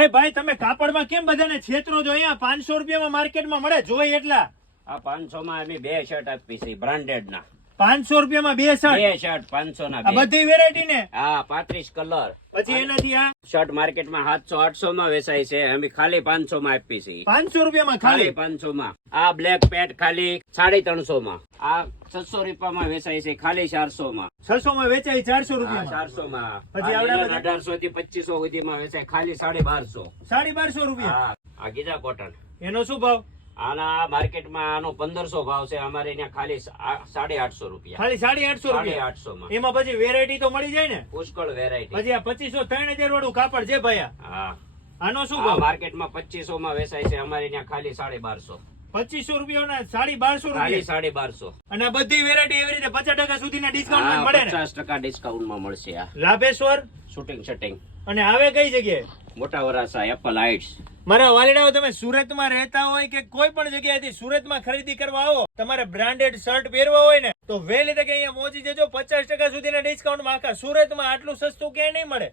અરે ભાઈ, તમે કાપડમાં કેમ બધાને છેતરો છો? અહીંયા પાંચસો રૂપિયામાં માર્કેટમાં મળે, જોઈ એટલા. આ પાંચસો માં બે શર્ટ આપી છે બ્રાન્ડેડ ના પાંચસો રૂપિયામાં બે શર્ટ. બે શર્ટ પાંચસો ના બધી વેરાયટી ને? હા પાંત્રીસ કલર. પછી એનાથી આ? શર્ટ માર્કેટમાં સાતસો આઠસો માં વેચાય છે. અમે ખાલી પાંચસો માં આપી છે પાંચસો રૂપિયામાં ખાલી? ખાલી પાંચસો માં આ બ્લેક પેન્ટ ખાલી સાડી ત્રણસો માં આ છસો રૂપિયામાં વેચાય છે ખાલી ચારસો માં છસો માં વેચાય ચારસો રૂપિયા ચારસો માં પછી અઢારસો થી પચીસો સુધીમાં વેચાય ખાલી સાડી બારસો. સાડી બારસો રૂપિયા? આ ગીજા કોટન એનો શું ભાવ? આના માર્કેટમાં આનો પંદરસો ભાવ છે અમારે ત્યાં ખાલી સાડી આઠસો રૂપિયા. ખાલી સાડી આઠસો રૂપિયા? આઠસો માં એમાં પછી વેરાયટી તો મળી જાય ને? પુષ્કળ વેરાયટી પછી આ પચીસો ત્રણ હજાર વાળું કાપડ છે ભાઈ હા. આનો શું ભાવ? માર્કેટમાં પચીસો માં વેચાય છે અમારે ત્યાં ખાલી સાડી બારસો. પચીસો રૂપિયા સાડી બારસો રૂપિયા? સાડી બારસો. અને બધી વેરાયટી એવી રીતે પચાસ ટકા સુધીના ડિસ્કાઉન્ટ મળે પચાસ ટકા ડિસ્કાઉન્ટમાં મળશે આ. લાભેશ્વર? શૂટિંગ શટિંગ અને આવે કઈ જગ્યાએ? મોટા વરાસા એપલ હાઇટ્સ મારા વાલીડાઓ, તમે સુરતમાં રહેતા હોય કે કોઈ પણ જગ્યાએથી સુરતમાં ખરીદી કરવા આવો, તમારે બ્રાન્ડેડ શર્ટ પહેરવા હોય ને, તો વહેલી તકે અહીંયા પહોંચી જજો. પચાસ ટકા સુધીના ડિસ્કાઉન્ટમાં આખા સુરતમાં આટલું સસ્તું ક્યાંય નહીં મળે.